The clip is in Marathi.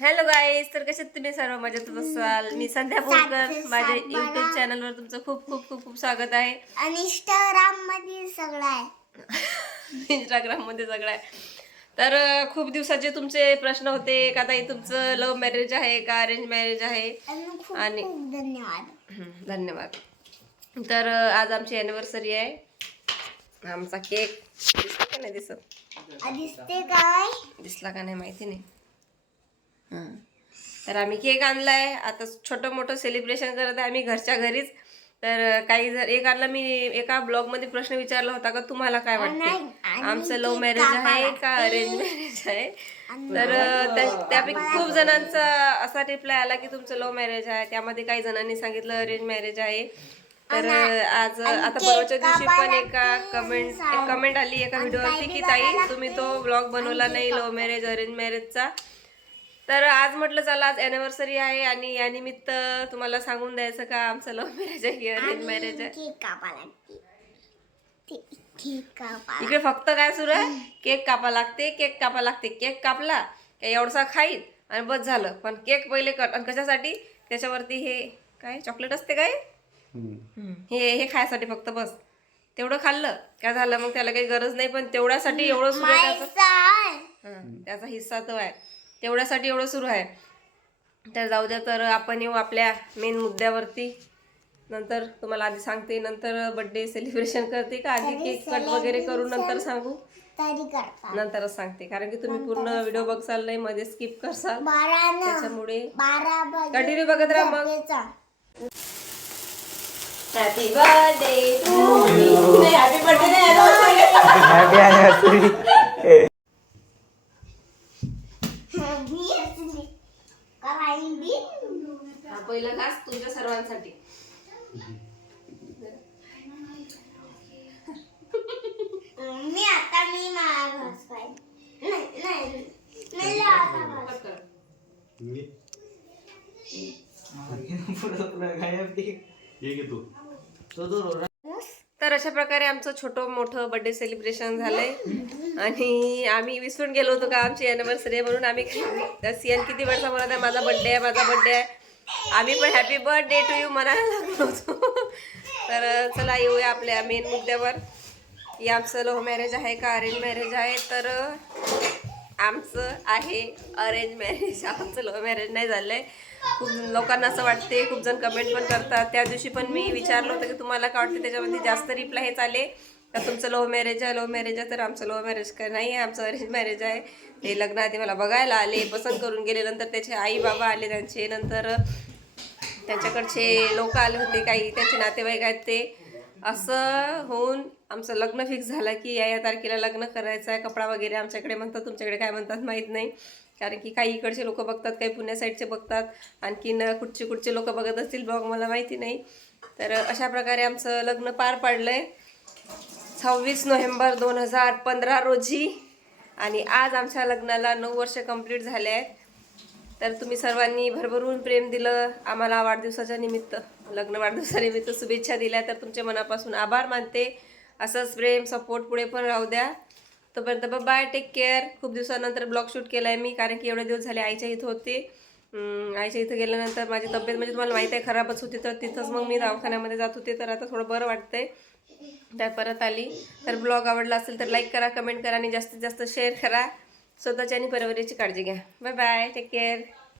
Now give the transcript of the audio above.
हॅलो गाईज, तर कशात तुम्ही सर्व मजेतच असाल. मी संध्या बोरकर. माझ्या युट्यूब चॅनलवर तुमचं खूप खूप खूप खूप स्वागत आहे. आणि इंस्टाग्राम मध्ये सगळं आहे. इंस्टाग्राम मध्ये सगळं आहे. तर खूप दिवसाचे तुमचे प्रश्न होते का ताई, तुमचं लव्ह मॅरेज आहे का अरेंज मॅरेज आहे. आणि खूप धन्यवाद. धन्यवाद. तर आज आमची अॅनिव्हर्सरी आहे. आमचा केक दिसतो का नाही दिसत? दिसते काय? दिसला का नाही माहिती नाही. तर आम्ही केक आणलाय. आता छोटं मोठं सेलिब्रेशन करत आहे आम्ही घरच्या घरीच. तर काही जर एकाला मी एका ब्लॉगमध्ये प्रश्न विचारला होता का तुम्हाला काय वाटते, आमचं लव्ह मॅरेज आहे का अरेंज मॅरेज आहे. तर त्यापैकी खूप जणांचा असा रिप्लाय आला की तुमचं लव्ह मॅरेज आहे. त्यामध्ये काही जणांनी सांगितलं अरेंज मॅरेज आहे. तर आज आता परवाच्या दिवशी पण एक कमेंट आली एका व्हिडिओवरती की ताई तुम्ही तो ब्लॉग बनवला नाही लव्ह मॅरेज अरेंज मॅरेजचा. तर आज म्हटलं चला आज अॅनिव्हर्सरी आहे आणि या निमित्त तुम्हाला सांगून द्यायचं का आमचं लव्ह मॅरेज आहे की अरेंज मॅरेज आहे. इकडे फक्त काय सुरू आहे, केक कापा लागते, केक कापा लागते. केक कापला काय एवढसा खाईल आणि बस झालं. पण केक पहिले कट. आणि कशासाठी? त्याच्यावरती हे काय चॉकलेट असते काय, हे हे खायसाठी फक्त बस. तेवढं खाल्लं काय झालं, मग त्याला काही गरज नाही. पण तेवढ्यासाठी एवढं सुरू आहे त्याचा हिस्सा तो आहे. तेवढ्यासाठी एवढं सुरू आहे. तर जाऊ द्या. तर आपण येऊ आपल्या मेन मुद्द्यावरती. नंतर तुम्हाला आधी सांगते, नंतर बर्थडे सेलिब्रेशन करते का आधी केक कट वगैरे करून नंतर सांगू? नंतरच सांगते, कारण की तुम्ही पूर्ण व्हिडिओ बघसाल नाही, मध्ये स्किप करसाल. त्याच्यामुळे कंटिन्यू बघत राहा. मग happy birthday to you. Happy birthday happy anniversary. हा पहिला घास तुमच्या सर्वांसाठी. मी माझा घास तर अशा प्रकारे आमचं छोटं मोठं बर्थडे सेलिब्रेशन झालंय. आणि आम्ही विसरून गेलो होतो का आमची अॅनिव्हर्सरी आहे म्हणून. आम्ही सियन किती वेळचा म्हणत आहे माझा बर्थडे आहे माझा बर्थडे आहे. आम्ही पण हॅपी बर्थडे टू यू म्हणायला लागलो होतो. तर चला येऊया आपल्या मेन मुद्द्यावर. की आमचं लव्ह मॅरेज आहे का अरेंज मॅरेज आहे. तर आमचं आहे अरेंज मॅरेज. आमचं लव्ह मॅरेज नाही झालंय. खूप लोकांना असं वाटते, खूप जण कमेंट पण करतात. त्या दिवशी पण मी विचारलं होतं की तुम्हाला काय वाटते. त्याच्यामध्ये जास्त रिप्लाय हेच आले का तुमचं लव्ह मॅरेज आहे लव्ह मॅरेज आहे. तर आमचं लव्ह मॅरेज काय नाही आहे, आमचं अरेंज मॅरेज आहे. ते लग्नाआधी मला बघायला आले, पसंत करून गेले. नंतर त्याचे आई बाबा आले त्यांचे, नंतर त्यांच्याकडचे लोक आले होते, काही त्यांचे नातेवाईक आहेत ते. असं होऊन आमचं लग्न फिक्स झालं की या तारखेला लग्न करायचं आहे. कपडा वगैरे आमच्याकडे म्हणतात, तुमच्याकडे काय म्हणतात माहीत नाही. कारण की काही इकडचे लोक बघतात, काही पुण्या साईडचे बघतात, आणखीन कुठचे लोक बघत असतील ब्लॉग मला माहिती नाही. तर अशा प्रकारे आमचं लग्न पार पाडलं आहे 26 नोव्हेंबर 2015 रोजी. आणि आज आमच्या लग्नाला 9 वर्ष कंप्लीट झाले आहेत. तर तुम्ही सर्वांनी भरभरून प्रेम दिलं आम्हाला वाढदिवसाच्या निमित्त, लग्न वाढदिवसानिमित्त शुभेच्छा दिल्या. तर तुमचे मनापासून आभार मानते. असंच प्रेम सपोर्ट पुढे पण राहू द्या. तोपर्यंत बाय, टेक केअर. खूप दिवसानंतर ब्लॉग शूट केला आहे मी, कारण की एवढे दिवस झाले आईच्या इथं होते. आईच्या इथं गेल्यानंतर माझी तब्येत म्हणजे तुम्हाला माहीत आहे खराबच होती. तर तिथंच मग मी दवाखान्यामध्ये जात होते. तर आता थोडं बरं वाटतंय, तर परत आली. तर ब्लॉग आवडला असेल तर लाईक करा, कमेंट करा आणि जास्तीत जास्त शेअर करा. स्वतःची आणि परिवाराची काळजी घ्या. Bye bye, take care.